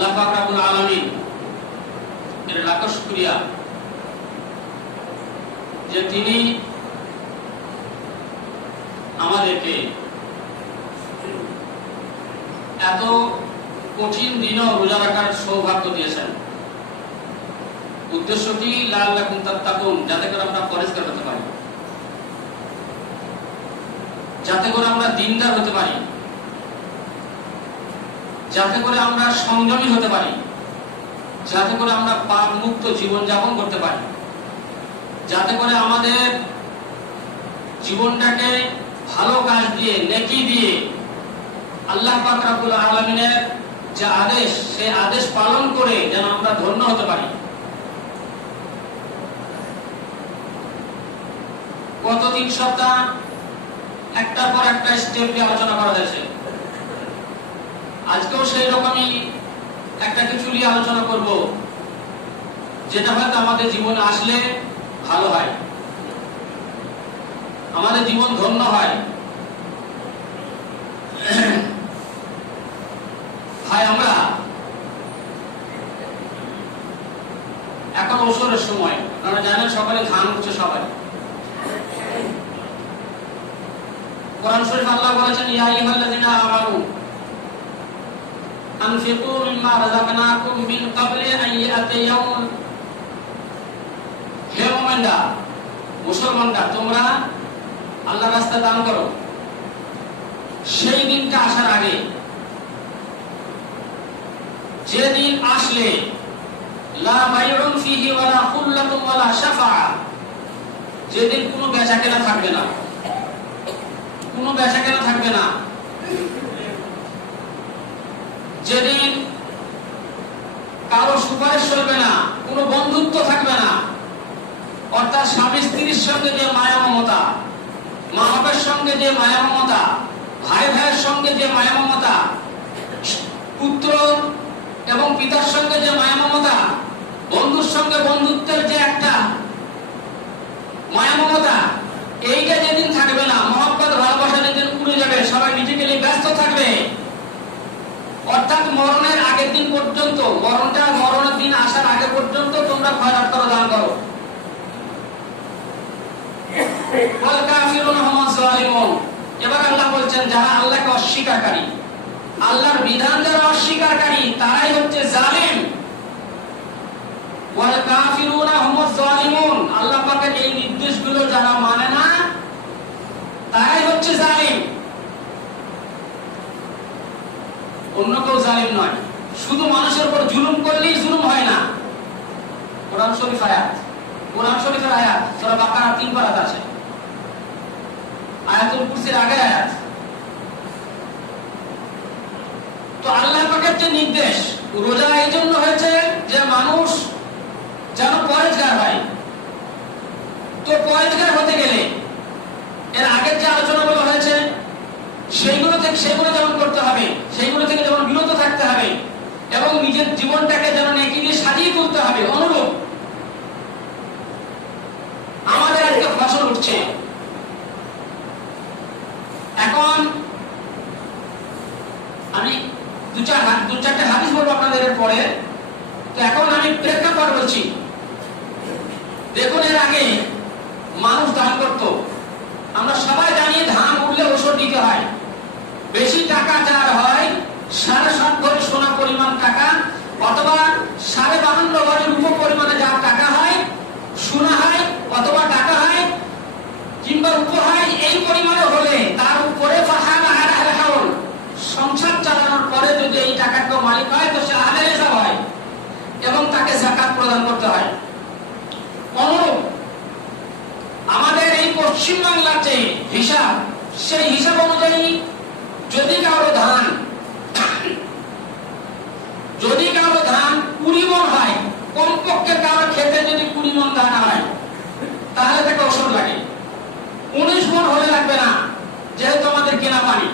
আল্লাহ পাক রব্বুল আলামিন এর লাখ শুকরিয়া যে তিনি আমাদেরকে এত কঠিন দিনও রোজা রাখার সৌভাগ্য দিয়েছেন। উদ্দেশ্য কি? লাআল্লাকুম তাত্তাকুন, যাতে করে আমরা পরেজগার হতে পারি, যাতে করে আমরা দিনদার হতে পারি, যাতে করে আমরা সংযমী হতে পারি, যাতে করে আমরা পাপ মুক্ত জীবন যাপন করতে পারি, যাতে করে আমাদের জীবনটাকে ভালো কাজ দিয়ে, নেকি দিয়ে আল্লাহ পাক রব্বুল আলামিনের যে আদেশ, সেই আদেশ পালন করে যেন আমরা ধন্য হতে পারি। গত 3 সপ্তাহ একটার পর একটা স্টেপ নিয়ে আলোচনা করা হয়েছে। আজকেও সেই রকমই একটা কিছু নিয়ে আলোচনা করব, যেটা হয়তো আমাদের জীবনে আসলে ভালো হয়, আমাদের জীবন ধন্য হয়। ভাই, আমরা এখন ওসরের সময়, আপনারা জানেন সকালে ধান উঠছে সবাই। কোরআন শরীফ আল্লাহ বলেছেন, ইয়া আইয়ুহাল্লাযীনা আমানু আনফিকু মিম্মা রাযাকনাকুম মিন ক্বাবলি আন ইয়াতিয়া ইয়াউম, হে মুমিনরা, মুসলমানরা, তোমরা আল্লাহর রাস্তায় দান করো সেই দিনটা আসার আগে, যে দিন আসলে লা বাইউন ফিহি ওয়ালা খুল্লাতুন ওয়ালা শাফাআ, যেদিন কোনো বেচাকেনা থাকবে না, কোনো বেচাকেনা থাকবে না, যেদিন কারো সুপারিশ চলবে না, কোনো বন্ধুত্ব থাকবে না। অর্থাৎ স্বামী স্ত্রীর সঙ্গে যে মায়া মমতা, মা বাবার সঙ্গে যে মায়া মমতা, ভাই ভাইয়ের সঙ্গে যে মায়া মমতা, পুত্র এবং পিতার সঙ্গে যে মায়া মমতা, বন্ধুর সঙ্গে বন্ধুত্বের যে একটা মায়া মমতা, এইটা যেদিন থাকবে না, মহব্বত ভালোবাসা যেদিন উড়ে যাবে, সবাই নিজেকে নিয়ে ব্যস্ত থাকবে। অর্থাৎ মরণের আগের দিন পর্যন্ত, মরণের দিন আসার আগে পর্যন্ত তোমরা খয়রাত করো, দান করো। ওয়াল কাফিরুনা হুমুজ জালিমুন, এবার আল্লাহ বলছেন যারা আল্লাহকে অস্বীকারী, আল্লাহর বিধান যারা অস্বীকারী, তারাই হচ্ছে জালিম। ওয়াল কাফিরুনা হুমুজ জালিমুন, আল্লাহ পাকের এই নির্দেশগুলো যারা মানে না, তারাই হচ্ছে জালিম। অন্য কেউ জালিম নয়। শুধু মানুষের উপর জুলুম করলেই জুলুম হয় না। কোরআন শরীফ আয়াত, কোরআন শরীফের আয়াত সূরা বাকারা 3 পারাত আছে, আয়াতুল কুরসির আগে আয়াত। তো আল্লাহ পাকের যে নির্দেশ, রোজা এই জন্য হয়েছে যে মানুষ যেন পরেজগার হয়। তো পরেজগার হতে গেলে এর আগের যে আলোচনাগুলো হয়েছে সেগুলো যেমন করতে হবে, সেগুলো থেকে যেমন বিরত থাকতে হবে এবং নিজের জীবনটাকে যেন নেকি দিয়ে সাজিয়ে তুলতে হবে। অনুরূপ আমাদের আজকে ফসল উঠছে, এখন আমি দু চারটে হাদিস বলবো আপনাদের পরে। তো এখন আমি প্রেক্ষাপট বলছি। দেখুন, এর আগে মানুষ ধান করত, আমরা সবাই জানি ধান উঠলে ওষুধ দিতে হয়। বেশি টাকা যার হয়, 7.5 ভরি সোনা পরিমাণ টাকা অথবা 52.5 ভরি রূপ পরিমাণে যার টাকা হয়, সোনা হয় অথবা টাকা হয় কিংবা রূপ হয়, এই পরিমাণে হলে তার উপরে সংসার চালানোর পরে যদি এই টাকার কেউ মালিক হয় তো সে আহলে হিসাব হয় এবং তাকে যাকাত প্রদান করতে হয়। অনুরূপ আমাদের এই পশ্চিম বাংলার যে হিসাব, সেই হিসাব অনুযায়ী যদি কারো ধান 20 মণ হয়, কমপক্ষে কারো খেতে যদি 20 মণ ধান হয়, তাহলে তাকে ওষুধ লাগে। 19 মণ হলে লাগবে না, যেহেতু আমাদের কেনা পানি।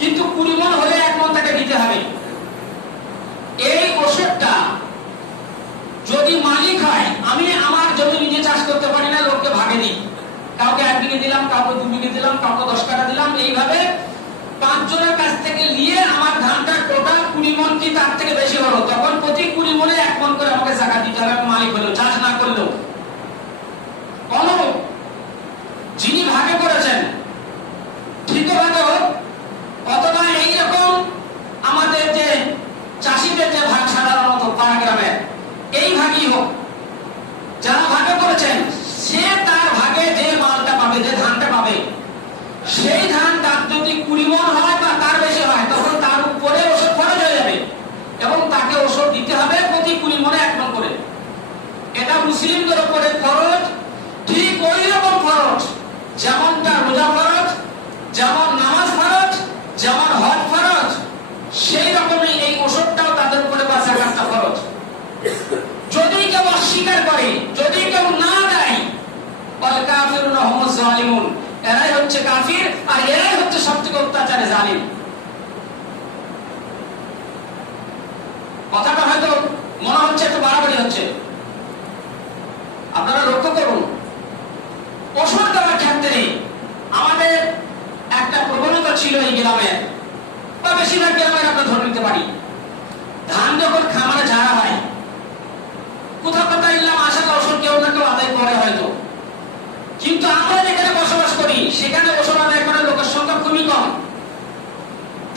কিন্তু 20 মণ হলে 1 মণ তাকে দিতে হবে। এই ওষুধটা যদি মালিক হয়, আমি আমার জমি নিজে চাষ করতে পারি না, লোককে ভাগে দিই, কাউকে 1 বিঘে দিলাম, কাউকে 2 বিঘে দিলাম, কাউকে 10 কাঠা দিলাম, এইভাবে 5 জনের কাছ থেকে নিয়ে আমার ধানটা টোটাল 20 মণ কি তার কাফির, আর এরাই হচ্ছে সবথেকে অত্যাচারে জালিম। কথাটা হয়তো মনে হচ্ছে একটু বাড়াবাড়ি হচ্ছে। আপনারা লক্ষ্য করুন, ওষুধ দেওয়ার ক্ষেত্রে আমাদের একটা প্রবণতা ছিল এই গ্রামের, বা বেশিরভাগ গ্রামের আমরা ধরে নিতে পারি। ধান যখন খামারে ঝাড়া হয়, কোথাও কোথাও ইল্লাম আশা ওষুধ কেউ না কেউ আদায় করে হয়তো, কিন্তু আমরা যেখানে বসবাস করি সেখানে ওষুধ আদায় করার লোকের সংখ্যা খুবই কম।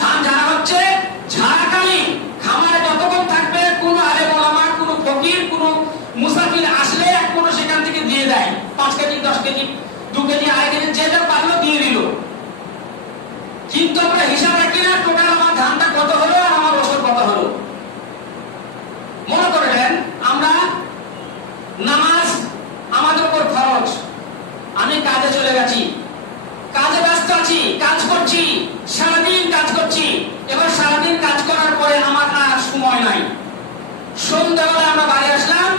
ধান ঝাড়া হচ্ছে, ঝাড়াকালীন খামারে যতক্ষণ থাকবে, কোনো আলেম ওলামা, কোনো ফকির, কোনো মুসাফির আসলে কোনো সেখান থেকে দিয়ে দেয় 5 কেজি, 10 কেজি, 2 কেজি, 2.5 কেজি, যে যা পারলো দিয়ে দিল। কিন্তু আমরা হিসাব রাখি না টোটাল আমার ধানটা কত হলো আর আমার ওষুধ কত হলো। মনে করলেন আমরা নামাজ আমাদের উপর খরচ, আমি কাজে চলে গেছি, কাজে ব্যস্ত আছি, কাজ করছি, সারাদিন কাজ করছি, এবার সারাদিন কাজ করার পরে আমার আর সময় নাই। সন্ধ্যাবেলা আমরা বাড়ি আসলাম,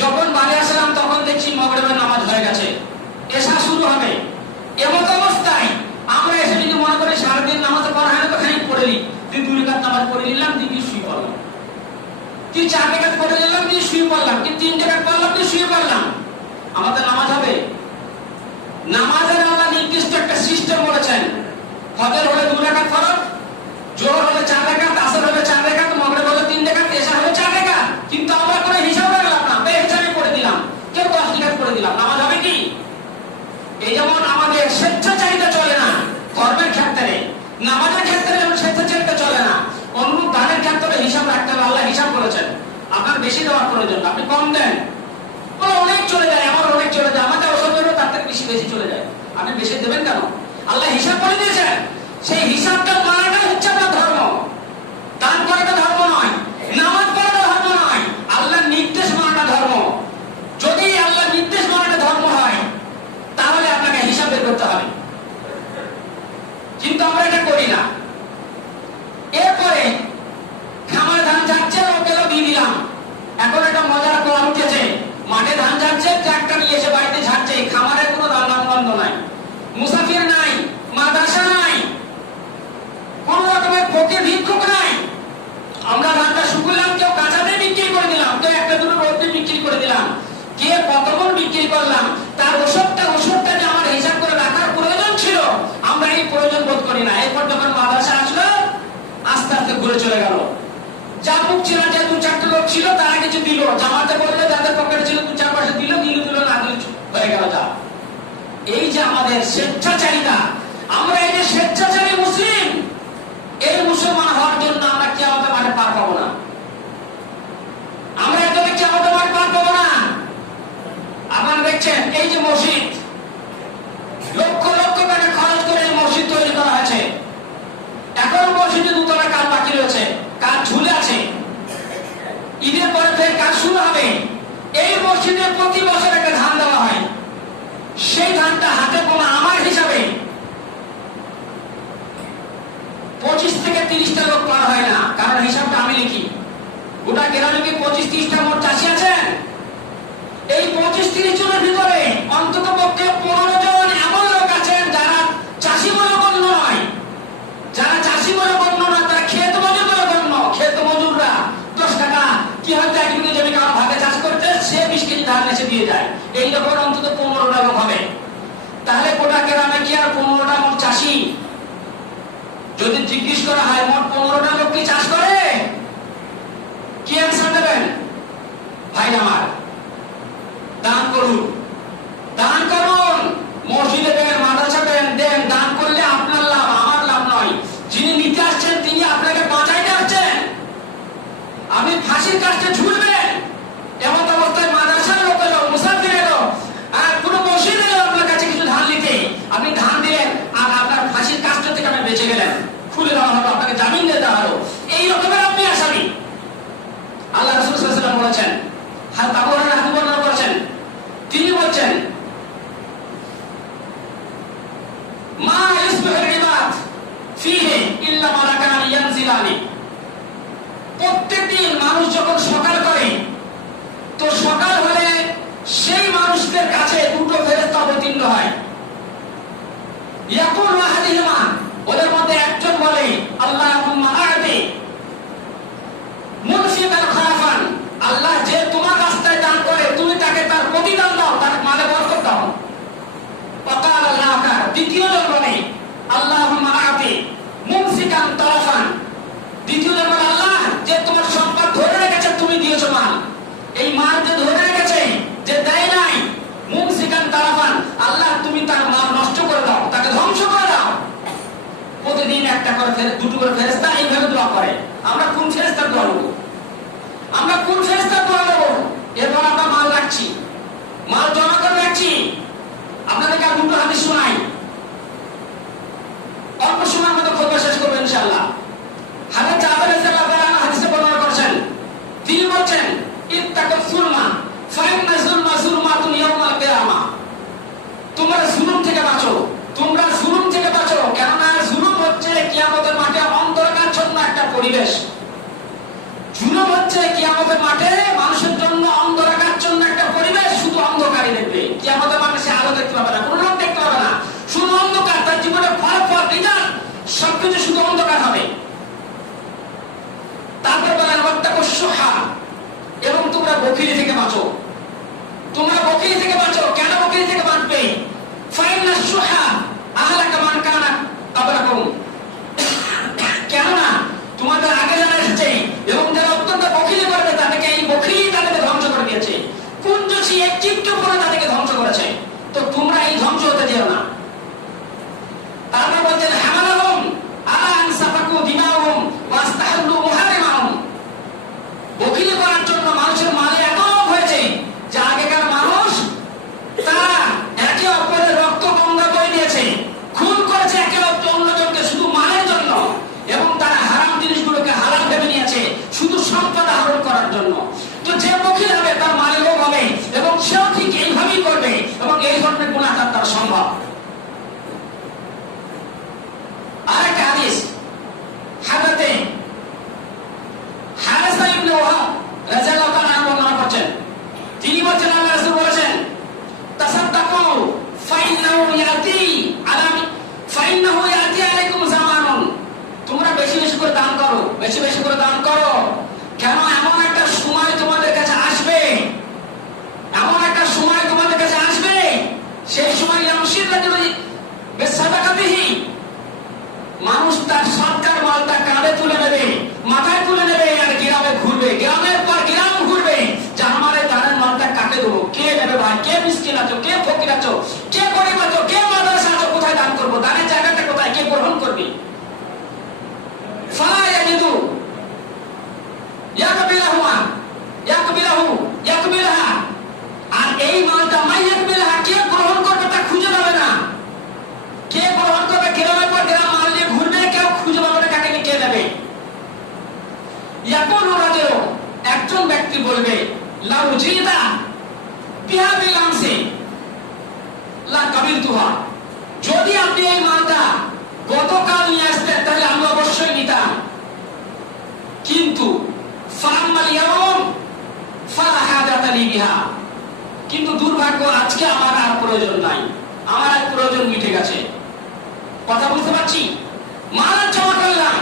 যখন বাড়ি আসলাম তখন দেখছি মাগরিবের নামাজ হয়ে গেছে, এশা শুরু হবে। এমন অবস্থায় আমরা এসে যদি মনে করি সারাদিন নামাজ পড়া হয় না, তো খানিক পড়ে নিই, 2 রাকাত নামাজ পড়ে নিলাম, দিয়ে শুয়ে পড়লাম, 4 রাকাত পড়ে নিলাম, দিয়ে শুয়ে পড়লাম, 3 রাকাত পড়লাম, দিয়ে শুয়ে পড়লাম, আমাদের নামাজ হবে? নামাজের আল্লাহ নির্দিষ্ট একটা সিস্টেম বলেছেন। ফজর হলে 2 রাকাত ফরজ, জোহর হলে 4 রাকাত, আসর হলে 4 রাকাত, মাগরিব হলে 3 রাকাত, এশা হলে 4 রাকাত। কিন্তু আমরা কোনো হিসাব রাখলাম না, বেহিসাবে পড়ে দিলাম, কেউ 10 রাকাত পড়ে দিলাম, নামাজ হবে কি? এই যেমন আমাদের স্বেচ্ছাচারিতা চলে না ধর্মের ক্ষেত্রে, নামাজের ক্ষেত্রে যেমন স্বেচ্ছাচারিতা চলে না, অনুরূপ দানের ক্ষেত্রে হিসাব রাখতে হবে। আল্লাহ হিসাব করেছেন, আপনার বেশি দেওয়ার প্রয়োজন, আপনি কম দেন, অনেক চলে যায়, আমার অনেক চলে যায়, আমাদের ওষুধ জন্য তার থেকে বেশি চলে যায়, আপনি বেশি দেবেন কেন? আল্লাহ হিসাব করে দিয়েছেন, সেই হিসাবটা মানাটা হচ্ছে আপনার ধর্ম। দান করাটা ধর্ম নয়, নামাজ পড়াটা ধর্ম নয়, আল্লাহর নির্দেশ মানাটা ধর্ম। যদি আল্লাহর নির্দেশ মানাটা ধর্ম হয় তাহলে আপনাকে হিসাব বের করতে হবে, কিন্তু আমরা এটা করি না। এরপরে খামারে ধান যাচ্ছে, ওকেও দিয়ে দিলাম। এখন একটা মজার কোরআন উঠেছে, মাঠে ধান যাচ্ছে, ট্রাক্টর নিয়ে এসে বাড়িতে ঝাড়ছে, খামারের কোনো রান্না বন্ধ নাই, মুসাফির নাই, মাদ্রাসা নাই, কোন রকমের ফকির ভিক্ষুক নাই। আমরা ধানটা শুকুলাম, কেউ কাঁচাতে বিক্রি করে দিলাম, কেউ 1-2 রোদে বিক্রি করে দিলাম, কে কত মন বিক্রি করলাম, তার ওষুধটা যে আমার হিসাব করে রাখার প্রয়োজন ছিল, আমরা এই প্রয়োজন বোধ করি না। এরপর যখন মাদ্রাসা আসলো, আস্তে আস্তে ঘুরে চলে গেল। যা মুখ ছিল, যে 2-4টা লোক ছিল তারা কিছু দিল, জামাতে বললে যাদের পকেটে ছিল 2-4 পয়সা দিল, না দিল, হয়ে গেল যা। এই যে আমাদের স্বেচ্ছাচারিতা, আমরা এই যে স্বেচ্ছাচারী মুসলিম, এই মুসলমান হওয়ার জন্য আমরা কিয়ামতের মাঠে পার পাবো না, আমরা এতটা কিয়ামতের মাঠে পার পাবো না। আপনারা দেখছেন এই যে মসজিদ, লক্ষ লক্ষ টাকা খরচ করে এই মসজিদ তৈরি করা হয়েছে, এখন মসজিদে 2 তলা কাজ বাকি রয়েছে, কাজ ঝুলে আছে, ঈদের পরে ফের কাজ শুরু হবে। এই মসজিদে প্রতি বছর একটা ধান দেওয়া হয়, সেই ধানটা হাতে গোনা আমার হিসাবে 25 থেকে 30টা লোক পার হয় না, কারণ হিসাবটা আমি লিখি। গোটা গ্রামে কি 25-30টা মোট চাষি আছেন? এই 25-30 জনের ভিতরে অন্তত পক্ষে 15 জন এমন লোক আছেন যারা চাষি বলে গণ্য নয়। যারা চাষি বলে গণ্য নয়, তারা ক্ষেত মজুর বলে গণ্য। ক্ষেত মজুররা 10 টাকা কি হয়তো 1 বিঘা জমি কারো ভাগে চাষ করতে, সে 20 কেজি ধান এসে দিয়ে যায়, এই রকম অন্তত 15টা লোক হবে। তাহলে গোটা গ্রামে কি আর 15টা মোট চাষি? যদি জিজ্ঞেস করা হয় মোট 15টা লোক কি চাষ করে, কি অ্যান্সার দেবেন? ভাই আমার, দান করুন, দান করুন, মসজিদে দেন, মাদ্রাসা দেন, দান করলে আপনার লাভ, আমার লাভ নয়। যিনি নিতে আসছেন তিনি আপনাকে বাঁচাইতে আসছেন, আপনি ফাঁসির কাছে ঝুলবেন। এমন অবস্থায় মাদ্রাসার লোক এলো, মুসাফির এলো, আর কোনো মসজিদ এলো আপনার কাছে কিছু ধান নিতে, আপনি ধান দিলেন আর আপনার ফাঁসির কাজটা থেকে আপনি বেঁচে গেলেন, খুলে দেওয়া হলো, আপনাকে জামিন দিয়ে দেওয়া হলো। এই রকমের একটা করে দুটো করে ফেরেশতা এইভাবে দোয়া করে। আমরা কোন ফেরেশতার দোয়া নেব? আমরা কোন ফেরেশতার দোয়া নেব? এরপর আমরা মাল রাখছি, মাল জমা করে রাখছি। আপনাদেরকে আর দুটো হাদিস শোনাই, অল্প সময়ের মতো খবর শেষ করবো ইনশাআল্লাহ। হযরত জাবের রাদিয়াল্লাহু তাআলা হাদিসে বর্ণনা করেছেন, তিনি বলেন ইত্তাকুল যুলমা ফাইন্না যুলমা যুলমাতুন ইয়াউমাল কিয়ামা। তোমরা জুলুম থেকে বাঁচো, তোমরা জুলুম থেকে বাঁচো, কেননা জুলুম হচ্ছে কিয়ামতের মাঠে অন্ধকারাচ্ছন্ন একটা পরিবেশ। জুলুম হচ্ছে কিয়ামতের মাঠে মানুষের জন্য অন্ধকারাচ্ছন্ন একটা পরিবেশ। শুধু অন্ধকারই দেখবে, কিয়ামতের মাঠে সে আলো দেখতে পাবে না, কোনো লোক দেখতে পাবে না, শুধু অন্ধকার। তার জীবনে ফলাফল রিজাল্ট সবকিছু শুধু অন্ধকার হবে। তারপর বলেন ওয়াত্তাকুশ শুহা, এবং তোমরা বখিলি থেকে বাঁচো, তোমরা বখিলি থেকে বাঁচো। কেন বখিলি থেকে বাঁচবে? ফাইন্না শুহা আহলাকা মান কানা ক্বাবলাকুম, কেননা তোমাদের আগে যারা এসেছে এবং যারা অত্যন্ত বখিলি করবে তাদেরকে এই বখিলি তাদেরকে ধ্বংস করে দিয়েছে। কুঞ্জসী এক চিত্ত করে তাদেরকে ধ্বংস করেছে। তো তোমরা এই ধ্বংস হতে যেও না। তারপর বলছেন হামালাহুম আলা আন সাফাকু দিমাহুম ওয়াস্তাহাল্লু মুহারিমাহুম, বখিলি করার জন্য মানুষের মালে এত হয়েছে যে আগেকার মানুষ তারা একে অপরের রক্ত গঙ্গা বয়ে দিয়েছে, খুন করেছে একে অন্যজনকে শুধু মালের জন্য, এবং তারা হারাম জিনিসগুলোকে হালাল ভেবে নিয়েছে শুধু সম্পদ আহরণ করার জন্য। তো যে বখিল হবে তার মালের লোভ হবে, এবং সেও ঠিক এইভাবেই করবে, এবং এই ধরনের গুনাহ তার সম্ভব। আরেকটা হাদিস হযরতে হারিসা ইবনে ওয়াহাব রাদিয়াল্লাহু তাআলা বর্ণনা করছেন, তিনি বলেন আল্লাহর রাসূল বলেছেন তাসাদদাকু ফাইন্নাহু ইয়াতি আলাইকুম জামানুন, তোমরা বেশি বেশি করে দান করো, বেশি বেশি করে দান করো। কেন? এমন একটা সময় তোমাদের কাছে আসবে, এমন একটা সময় তোমাদের কাছে আসবে, সেই সময় ইয়ামশির রাজুল বিসাদাকাতিহি, মানুষ তার সরকার মালটা কাঁধে তুলে নেবে, মাথায় তুলে নেবে, আর গ্রামে ঘুরবে, গ্রামের পর গ্রাম ঘুরবে, যে আমার এই দানের মালটা কাকে দেবো, কে নেবে ভাই, কে মিসকিন আছো, কে ফকির আছো, কে গরিব আছো, কে মাদ্রাসা আছো, কোথায় দান করবো, দানের জায়গাটা কোথায়, কে গ্রহণ করবি? ফালা ইয়াজিদু ইয়াকবিলাহা, আর এই মালটা মাইয়াকবিলাহা, কে গ্রহণ করবে তা খুঁজে পাবে না। কে গ্রহণ করবে? গ্রামের পর গ্রাম মাল নিয়ে ঘুরবে, কেউ খুঁজে পাবে না কাকে কে নেবে। ইয়াকুলু রাজুলুন, একজন ব্যক্তি বলবে লাউ জিদা বিহা বিলামসি লা কাবিলতুহা, যদি আপনি এই মালটা গতকাল নিয়ে আসতেন তাহলে আমি অবশ্যই নিতাম, কিন্তু ফামাল ইয়াউম ফালা হাজাতা লি বিহা, কিন্তু দুর্ভাগ্য আজকে আমার আর প্রয়োজন নাই, আমার আর প্রয়োজন মিটে গেছে। কথা বুঝতে পারছি? মাল জমা করলাম,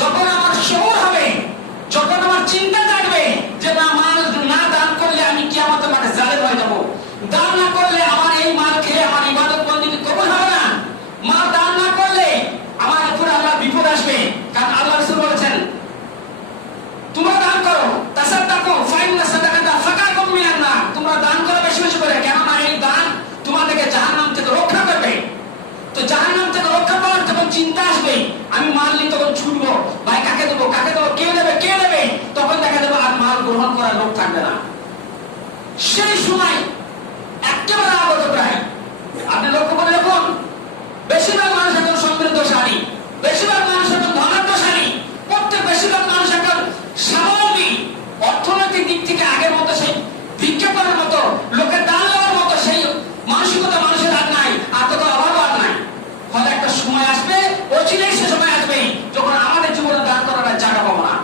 যখন আমার শউর হবে, যখন আমার চিন্তা জাগবে যে না মাল না দান করলে আমি কিয়ামতের মাঠে জালেম হয়ে যাব, দান না করলে আমার এই মাল খেয়ে আমার ইবাদত বন্দেগী কবুল হবে না, মাল দান না করলে আমার উপরে আল্লাহ বিপদ আসবে। কারণ আল্লাহ রাসূল বলেছেন তোমরা দান করো, তাসাদদাকু ফাইন্না সাদাকাতা ফাকাকুম মিনান নার, তোমরা দান করো বেশি বেশি করে, কেননা এই দান তোমাদেরকে জাহান্নাম থেকে রক্ষা করবে। তো জাহান্নাম থেকে রক্ষা পাওয়ার যখন চিন্তা আসবে, আমি মাল নিয়ে তখন ছুটবো, ভাই কাকে দেবো, কাকে দেবো, কে নেবে, কে নেবে, তখন দেখা যাবে আর মাল গ্রহণ করার লোক থাকবে না। সেই সময় একেবারে আগত প্রায়, আপনি লক্ষ্য করে দেখুন, বেশিরভাগ মানুষ এখন সমৃদ্ধশালী, বেশিরভাগ মানুষ এখন ধনাঢ্যশালী, বেশিরভাগ মানুষ এখন স্বাবলম্বী, অর্থনৈতিক দিক থেকে আগের মতো সেই ভিক্ষা করার মতো, লোকের দান দেওয়ার মতো সেই মানসিকতা মানুষের আর নাই, আর তত অভাব আর নাই। ফলে একটা সময় আসবে, অচিরেই সে সময় আসবে যখন আমাদের জীবনে দান করার জায়গা পাবো না।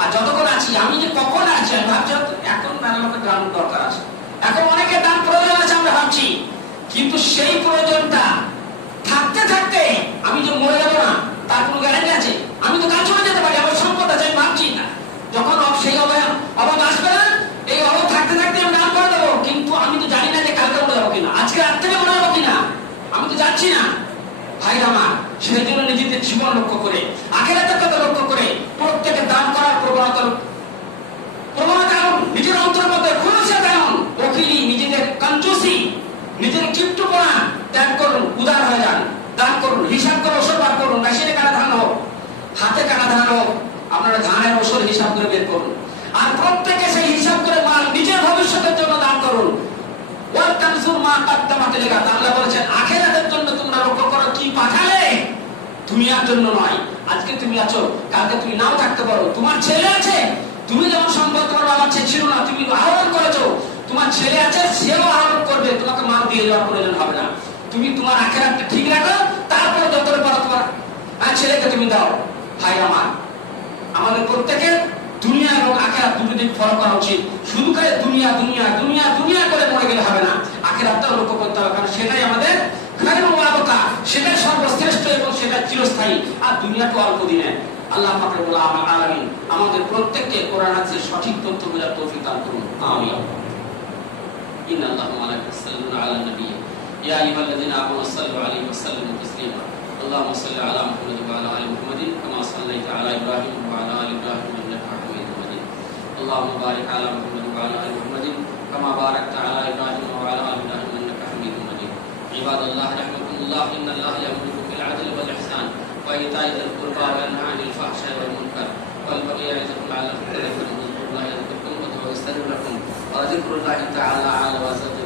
আর যতক্ষণ আছি, আমি যে কখন আসছি আমি ভাবছি এখন নানা লোকের দান দরকার আছে, এখন অনেকে দান প্রয়োজন আছে আমরা ভাবছি, কিন্তু সেই প্রয়োজনটা থাকতে থাকতে আমি যে মরে যাবো না তার কোনো গ্যারান্টি আছে? আমি তো কাজ চলে যেতে পারি, আমার সম্পদ আছে, আমি ভাবছি না, যখন সেই অভাব আসবে না, এই অভাব থাকতে থাকতে আমি দান করে দেবো, কিন্তু আমি তো জানি না যে কালকে মরে যাবো কিনা, আজকে রাত থেকে মরে যাবো কিনা, আমি তো যাচ্ছি না। ভাই আমার, সেই জন্য নিজেদের জীবন লক্ষ্য করে, আখিরাতের কথা লক্ষ্য করে প্রত্যেকে দান করার প্রবণতা নিজের অন্তরের মধ্যে খুলেছে, তেমন বখিলি, নিজেদের কঞ্জুসি, নিজের কিপ্টুপনা ত্যাগ করুন, উদার হয়ে যান, দান করুন, হিসাব করে ওষুধ বার করুন, মেশিনে কাটা ধান হোক, হিসাব করে বের করুন। আর প্রত্যেকে সেই হিসাব করে মাল নিজের ভবিষ্যতের জন্য দান করুন। আল্লাহ বলেছেন আখিরাতের জন্য তোমরা লক্ষ্য করো, কি পাঠালে? দুনিয়ার জন্য নয়। আজকে তুমি আছো, কালকে তুমি নাও থাকতে পারো। তোমার ছেলে আছে, তুমি যেমন সম্পদ করো, আমার ছেলে ছিল না, তুমি আহরণ করেছো। তোমার ছেলে আছে, সেও আহরণ করবে, তোমাকে মাল দিয়ে দেওয়ার প্রয়োজন হবে না। তুমি তোমার আখিরাতটা ঠিক রাখো, তারপরে যতটা পারো তোমার ছেলেকে তুমি দাও। ভাই আমার, আমাদের প্রত্যেকের দুনিয়া এবং আখিরাত দুটো দিক ফলো করা উচিত। শুধু করে দুনিয়া দুনিয়া দুনিয়া দুনিয়া করে মরে গেলে হবে না, আখিরাতটাও লক্ষ্য করতে হবে, কারণ সেটাই আমাদের খায়রুল ওয়াবাকা, সেটাই সর্বশ্রেষ্ঠ এবং সেটা চিরস্থায়ী। আর দুনিয়া তো অল্প দিনের। আল্লাহ পাক রব্বুল আলামিন আমাদের প্রত্যেককে কোরআন হাদিসের সঠিক তথ্য বোঝার তৌফিক দান করুন। আমিন। ইন্নাল্লাহা ওয়া মালাইকাতুহু ইউসাল্লুনা আলান নবী ইয়া আইয়ুহাল্লাযীনা আমানু সাল্লু আলাইহি ওয়া সাল্লিমু তাসলিমা। اللهم صل على محمد وعلى ال محمد كما صليت على ابراهيم وعلى ال ابراهيم انك حميد مجيد. اللهم بارك على محمد وعلى ال محمد كما باركت على ابراهيم وعلى ال ابراهيم انك حميد مجيد. عباد الله رحمكم الله، ان الله يأمركم بالعدل والاحسان وايتاء ذي القربى وينهى عن الفحشاء والمنكر والبغي يعظكم لعلكم تذكرون. اذكروا الله يذكركم وادعوه يستجب لكم، وذكر الله تعالى اعلى وازيد